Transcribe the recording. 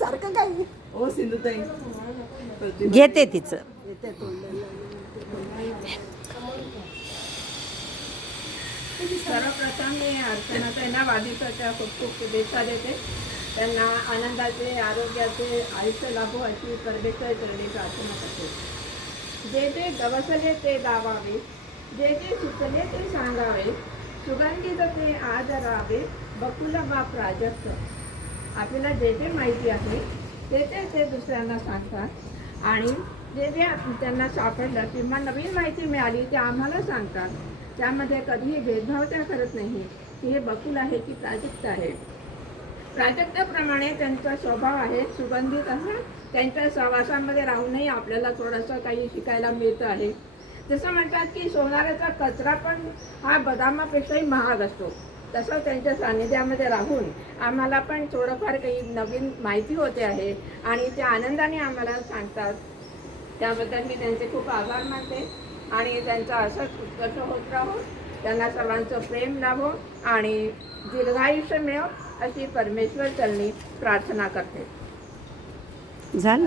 सारखं काही ओ सिंधुताई घेते तिचं. सर्वप्रथम मी अर्चना त्यांना वाढदिवसाच्या खूप खूप शुभेच्छा देते. त्यांना आनंदाचे आरोग्याचे आयुष्य लाभो अशी परमेश्वर चरणी प्रार्थना करते. जे जे गवसले ते दावावे जे जे सुचले ते सांगावे सुगंधित ते आदरावे बकुल बाप प्राजक्त आपल्याला जे जे माहिती आहे ते ते ते दुसऱ्यांना सांगतात. आणि जे जे त्यांना सापडलं किंवा नवीन माहिती मिळाली ते आम्हाला सांगतात. त्यामध्ये कधीही भेदभाव त्या करत नाही. की हे बकुल आहे की प्राजक्त आहे. प्राजक्ताप्रमाणे त्यांचा स्वभाव आहे सुगंधित असा. त्यांच्या सहवासामध्ये राहूनही आपल्याला थोडंसं काही शिकायला मिळतं आहे. जसं म्हणतात की सोनाराचा कचरा पण हा बदामापेक्षाही महाग असतो. तसं त्यांच्या सानिध्यामध्ये राहून आम्हाला पण थोडंफार काही नवीन माहिती होते आहे. आणि त्या आनंदाने आम्हाला सांगतात. त्याबद्दल मी त्यांचे खूप आभार मानते. आणि त्यांचा असंच उत्कर्ष होत राहो त्यांना सर्वांचं प्रेम लाभो आणि दीर्घायुष्य मिळो अशी परमेश्वर चलनी प्रार्थना करते. झालं?